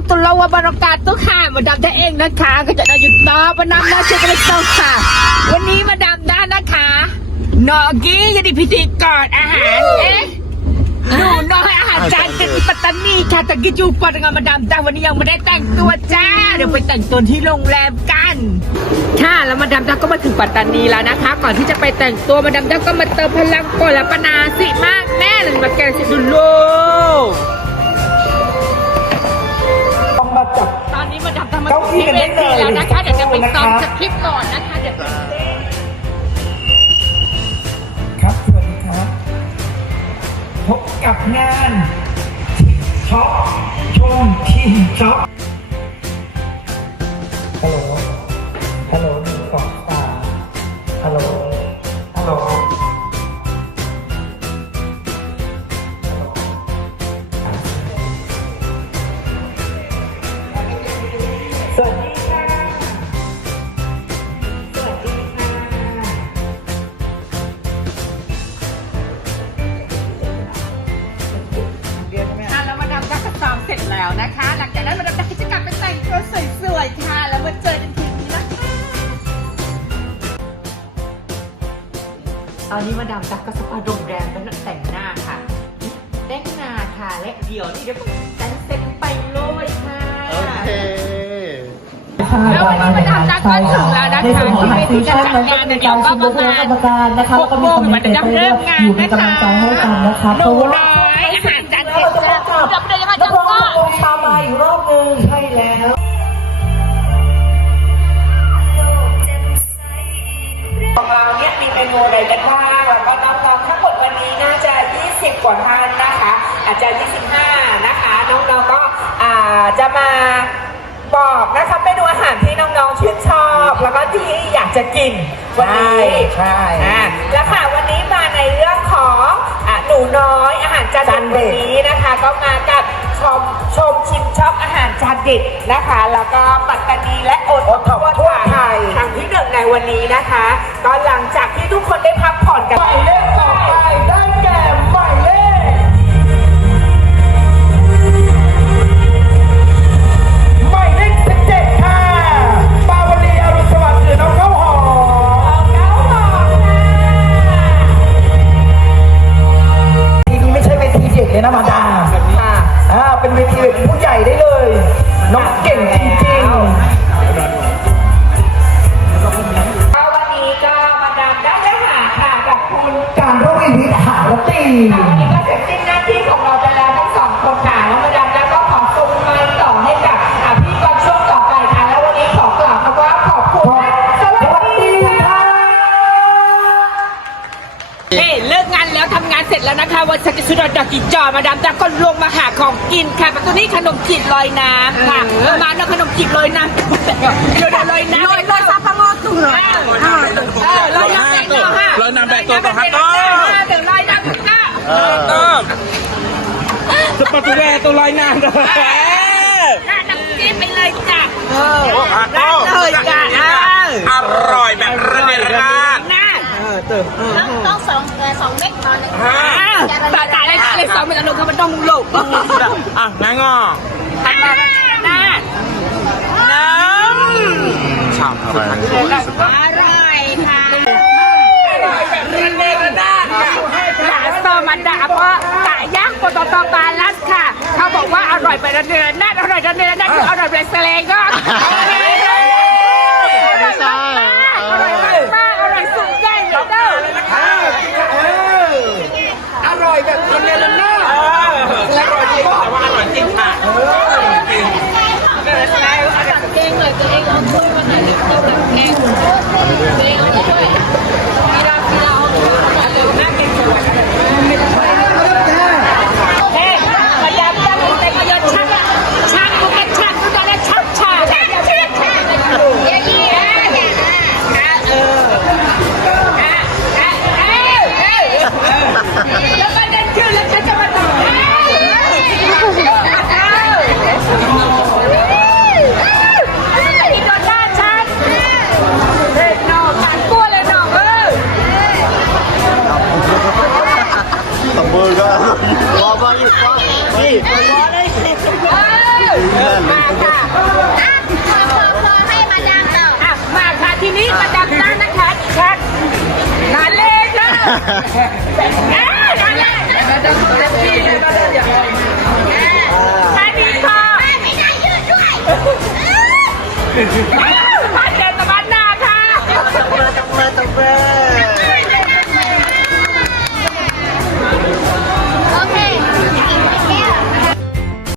ำตุลาวาบารากาตุค่ะมาดามได้เองนะคะ ก็จะได้หยุดต่อมาดามได้เช็คกันเลยต่อค่ะ วันนี้มาดามได้นะคะนอกี้ยดีพิธีกรอาหารเอ๊ะหนูน้อยอาหารจานเป็นปัตตานีค่ะตะกี้จูปอดงานมาดามแต่วันนี้ยังไม่ได้แต่งตัวจ้า เดี๋ยวไปแต่งตัวที่โรงแรมกันค่ะแล้วมาดามดักก็มาถึงปัตตานีแล้วนะคะ ก่อนที่จะไปแต่งตัวมาดามดักก็มาเติมพลังก่อนแล้วปนาสิมากแม่เลยมาแกงสิดุโลต้ งานช็อปชมทีมช็อปฮัลโหล ฮัลโหลหนึ่งสองสามฮัลโหล ฮัลโหล สวัสดี แล้วนะคะ หลังจากนั้นมาดามดักก็จะกลับไปแต่งตัวสวยๆค่ะ แล้วมาเจอกันทีนี้นะคะตอนนี้มาดามดักก็สปาโรงแรมแล้วแต่งหน้าค่ะแต่งหน้าค่ะและเดี๋ยวนี่เดี๋ยวแต่งเสร็จไปเลยค่ะโอเคแล้ววันนี้มาดามดักก็ถึงแล้วนะคะในส่วนของที่ทางเวซีทีชั่นจัดนั้นก็งานจะเดี๋มียวการก็ชุมปนุระมคมาณะณกรรมการนะคะแล้วก็มีคอมเมนเตอร์ด้วยอยู่เป็นกำลังใจให้กันนะคะหเพ เนี่ยมีเมนูอะไรกันบ้างแล้วก็น้องๆทั้งหมดวันนี้น่าจะ 20 กว่าท่านนะคะ อาจจะ 25 นะคะ น้องๆก็อ่าจะมาบอกนะคะเมนูอาหารที่น้องๆชื่นชอบ แล้วก็ที่อยากจะกินวันนี้ใช่อ่าแล้วค่ะวันนี้มาในเรื่องของอะหนูน้อยอาหารจานเด็ดวันนี้นะคะ ก็มากับ ชมชมชิมช็อปอาหารจานเด็ดนะคะ แล้วก็ปัตตานีและโอทอปทั่วไทยครั้งที่หนึ่งในวันนี้นะคะ ก็หลังจากที่ทุกคนได้ แล้วนะคะวันสักสุดาดอกกิจอมาดามดักก็ลงมาหาของกินค่ะประตูนี้ขนมจีบลอยน้ำค่ะประมาณนั้นขนมจีบลอยน้ำเดี๋ยวเดี๋ยวลอยน้ำลอยลอยซับปะงอตุ่มเลยเออลอยน้ำแบกตัวค่ะลอยน้ำแบกตัวต่อฮะต้อเดี๋ยวลอยน้ำค่ะต้อสปอร์ตแวร์ตัวลอยน้ำด้วยหน้าน้ำจิ้มไปเลยจ้ะอะต้อเลยจ้ะอร่อยแบบระเด็ดระนาดหน้าต้องต้อง สองเออสองเม็ดตอนหนึ่งฮะตาตาเลยตาเลยสองเป็นอนุเขามันต้องหลบอะงั้นงอหน้าน้ำฉ่ำสุดอร่อยค่ะอร่อยแบบเรนเดอร์ด้านค่ะหลาโซมันดาเพราะกะยักษ์ปตตบาลัสค่ะ เขาบอกว่าอร่อยไประเดือนน่าอร่อยระเดือนน่าคืออร่อยเป็นสเลงก็ Thank you. มาค่ะอ่พอพอพอให้มาดามต่อมาค่ะทีนี้มาดามตั้งนะคะคันนาเล่ะอ่นาเลมาดามตั้งที่มาดามอย่างาดีค่ะไม่ได้ยืดด้วย